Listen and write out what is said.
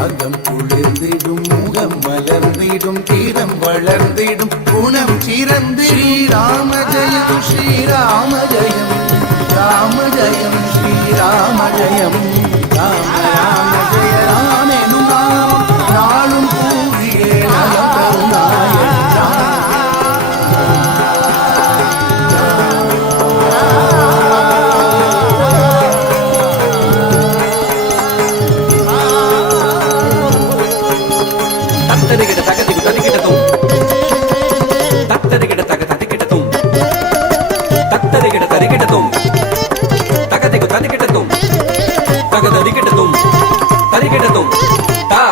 அகம் குளிர்ந்திடும் முகம் மலர்ந்திடும் தீரம் வளர்ந்திடும் குணம் சிறந்து ஸ்ரீராம ஜெயம் ஸ்ரீராம ஜெயம் ராம ஜெயம் ஸ்ரீராம ஜெயம் ராம ராம ஜெய ராமெனும் நாமம் நாளும் கூறியே நலம் தருநாய தத்தரிகிட தகதிகு ததிகிடதும் தத்தரிகிட தக ததிகிடதும் தத்தரிகிட தரிகிடதும் தகதிகு ததிகிடதும் தகதரிகிடதும் தரிகிடதும் தா